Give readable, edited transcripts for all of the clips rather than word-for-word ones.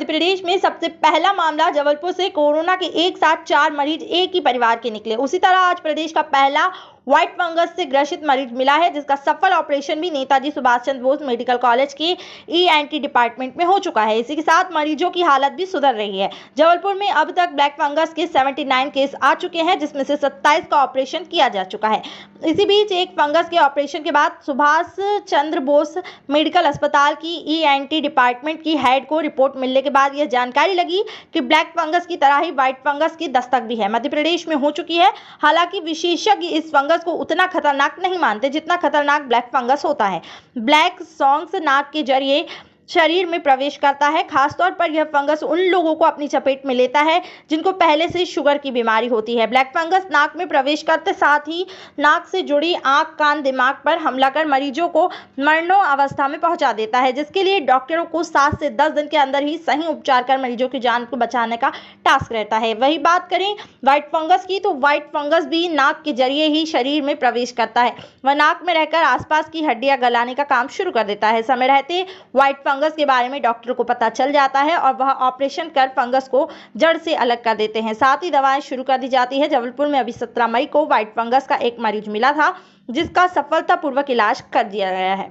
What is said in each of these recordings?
मध्य प्रदेश में सबसे पहला मामला जबलपुर से कोरोना के एक साथ 4 मरीज एक ही परिवार के निकले। उसी तरह आज प्रदेश का पहला व्हाइट फंगस से ग्रसित मरीज मिला है, जिसका सफल ऑपरेशन भी नेताजी सुभाष चंद्र बोस मेडिकल कॉलेज के ENT डिपार्टमेंट में हो चुका है। इसी के साथ मरीजों की हालत भी सुधर रही है। जबलपुर में अब तक ब्लैक फंगस के 79 केस आ चुके हैं, जिसमें से 27 का ऑपरेशन किया जा चुका है। इसी बीच एक फंगस के ऑपरेशन के बाद सुभाष चंद्र बोस मेडिकल अस्पताल की ENT डिपार्टमेंट की हेड को रिपोर्ट मिलने के बाद यह जानकारी लगी कि ब्लैक फंगस की तरह ही व्हाइट फंगस की दस्तक भी है, मध्य प्रदेश में हो चुकी है। हालांकि विशेषज्ञ इस फंगस को उतना खतरनाक नहीं मानते जितना खतरनाक ब्लैक फंगस होता है। ब्लैक सॉन्ग्स नाक के जरिए शरीर में प्रवेश करता है। खासतौर पर यह फंगस उन लोगों को अपनी चपेट में लेता है जिनको पहले से शुगर की बीमारी होती है। ब्लैक फंगस नाक में प्रवेश करते साथ ही नाक से जुड़ी आंख, कान, दिमाग पर हमला कर मरीजों को मरणोपावस्था में पहुंचा देता है, जिसके लिए डॉक्टरों को 7 से 10 दिन के अंदर ही सही उपचार कर मरीजों की जान को बचाने का टास्क रहता है। वही बात करें व्हाइट फंगस की, तो व्हाइट फंगस भी नाक के जरिए ही शरीर में प्रवेश करता है। वह नाक में रहकर आसपास की हड्डियां गलाने का काम शुरू कर देता है। समय रहते व्हाइट फंगस के बारे में डॉक्टर को पता चल जाता है और वह ऑपरेशन कर फंगस को जड़ से अलग कर देते हैं। साथ ही दवाएं शुरू कर दी जाती है। जबलपुर में अभी 17 मई को व्हाइट फंगस का एक मरीज मिला था, जिसका सफलतापूर्वक इलाज कर दिया गया है।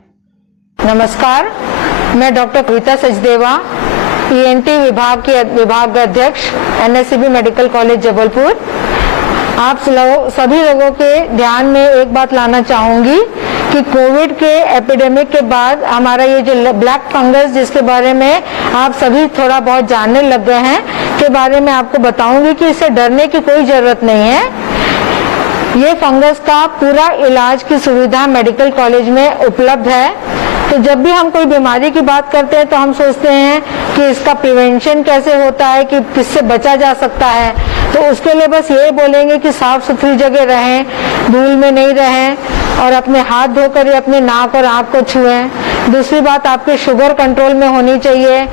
नमस्कार, मैं डॉक्टर कविता सचदेवा, ENT विभाग की विभाग अध्यक्ष, NSCB मेडिकल कॉलेज जबलपुर। आप सभी लोगों के ध्यान में एक बात लाना चाहूंगी कि कोविड के एपिडेमिक के बाद हमारा ये जो ब्लैक फंगस, जिसके बारे में आप सभी थोड़ा बहुत जानने लग गए हैं, के बारे में आपको बताऊंगी कि इससे डरने की कोई जरूरत नहीं है। ये फंगस का पूरा इलाज की सुविधा मेडिकल कॉलेज में उपलब्ध है। तो जब भी हम कोई बीमारी की बात करते हैं तो हम सोचते हैं कि इसका प्रिवेंशन कैसे होता है, कि किससे बचा जा सकता है। तो उसके लिए बस ये बोलेंगे कि साफ सुथरी जगह रहें, धूल में नहीं रहें और अपने हाथ धोकर ही अपने नाक और आंख को छुएं। दूसरी बात, आपकी शुगर कंट्रोल में होनी चाहिए।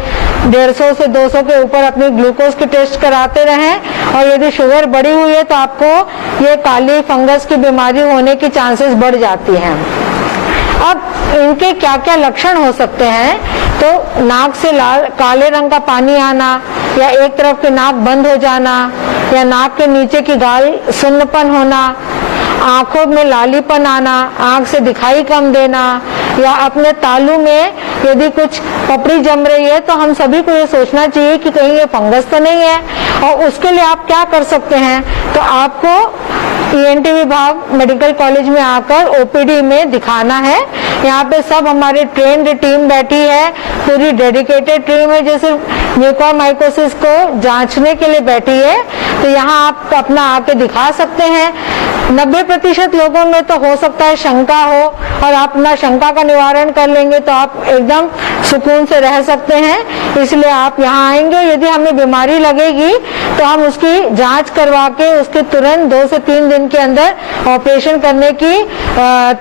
150 से 200 के ऊपर अपनी ग्लूकोज की टेस्ट कराते रहें और यदि शुगर बढ़ी हुई है तो आपको ये काली फंगस की बीमारी होने की चांसेस बढ़ जाती हैं। अब इनके क्या क्या लक्षण हो सकते हैं, तो नाक से काले रंग का पानी आना, या एक तरफ की नाक बंद हो जाना, या नाक के नीचे की गाल सुन्नपन होना, आंखों में लालीपन आना, आंख से दिखाई कम देना, या अपने तालू में यदि कुछ पपड़ी जम रही है तो हम सभी को ये सोचना चाहिए कि कहीं ये फंगस तो नहीं है। और उसके लिए आप क्या कर सकते हैं, तो आपको ENT विभाग मेडिकल कॉलेज में आकर OPD में दिखाना है। यहाँ पे सब हमारी ट्रेन्ड टीम बैठी है, पूरी डेडिकेटेड टीम है, जैसे म्यूकोरमाइकोसिस को जांचने के लिए बैठी है। तो यहाँ आप अपना आके दिखा सकते हैं। 90% लोगों में तो हो सकता है शंका हो, और आप अपना शंका का निवारण कर लेंगे तो आप एकदम सुकून से रह सकते हैं। इसलिए आप यहाँ आएंगे। यदि हमें बीमारी लगेगी तो हम उसकी जांच करवा के उसके तुरंत 2 से 3 दिन के अंदर ऑपरेशन करने की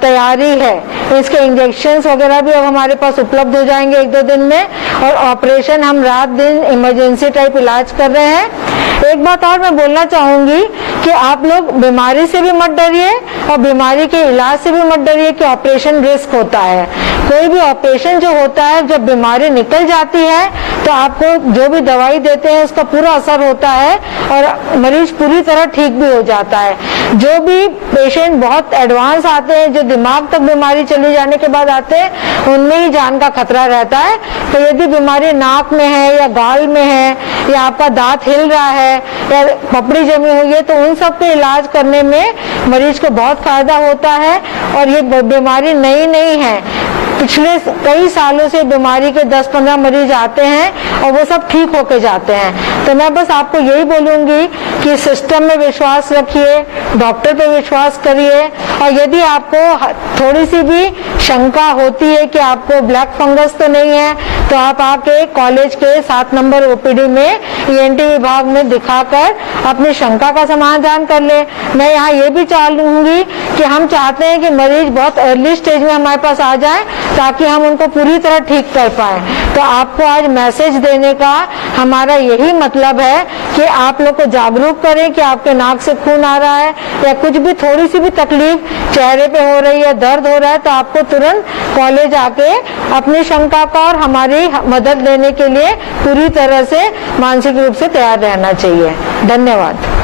तैयारी है। इसके इंजेक्शंस वगैरह भी अब हमारे पास उपलब्ध हो जाएंगे 1-2 दिन में, और ऑपरेशन हम रात दिन इमरजेंसी टाइप इलाज कर रहे हैं। एक बात और मैं बोलना चाहूंगी कि आप लोग बीमारी से भी मत डरिए और बीमारी के इलाज से भी मत डरिए कि ऑपरेशन रिस्क होता है। कोई भी ऑपरेशन जो होता है, जब बीमारी निकल जाती है तो आपको जो भी दवाई देते हैं उसका पूरा असर होता है और मरीज पूरी तरह ठीक भी हो जाता है। जो भी पेशेंट बहुत एडवांस आते हैं, जो दिमाग तक बीमारी चली जाने के बाद आते हैं, उनमें ही जान का खतरा रहता है। तो यदि बीमारी नाक में है या गाल में है या आपका दांत हिल रहा है या पपड़ी जमी हुई है, तो उन सब के इलाज करने में मरीज को बहुत फायदा होता है। और ये बीमारी नई नहीं है, पिछले कई सालों से बीमारी के 10-15 मरीज आते हैं और वो सब ठीक होके जाते हैं। तो मैं बस आपको यही बोलूंगी कि सिस्टम में विश्वास रखिए, डॉक्टर पे विश्वास करिए, और यदि आपको थोड़ी सी भी शंका होती है कि आपको ब्लैक फंगस तो नहीं है, तो आप आके कॉलेज के 7 नंबर OPD में ENT विभाग में दिखाकर अपनी शंका का समाधान कर ले। मैं यहाँ ये भी चाहूंगी कि हम चाहते हैं कि मरीज बहुत अर्ली स्टेज में हमारे पास आ जाए ताकि हम उनको पूरी तरह ठीक कर पाए। तो आपको आज मैसेज देने का हमारा यही मतलब है कि आप लोग को जागरूक करें कि आपके नाक से खून आ रहा है या कुछ भी थोड़ी सी भी तकलीफ चेहरे पे हो रही है, दर्द हो रहा है, तो आपको तुरंत कॉलेज आके अपनी शंका का और हमारी मदद लेने के लिए पूरी तरह से मानसिक रूप से तैयार रहना चाहिए। धन्यवाद।